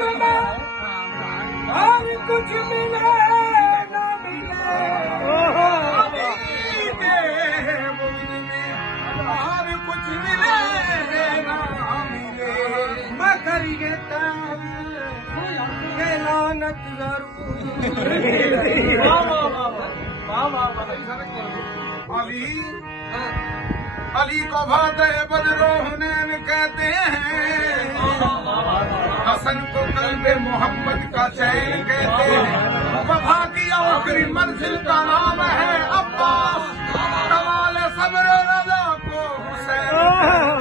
तुम्हें और कुछ मिले न मिले, अली के बुग़्ज़ में और कुछ मिले न मिले, मगर ये तन ये लानत जरूर। अली को फातह बदरो हुनैन कहते हैं, हसन को कल्बे मोहम्मद का चैन कहते हैं, वफा की आखिरी मंजिल का नाम है अब्बास, कमाल सब्र रज़ा को हुसैन।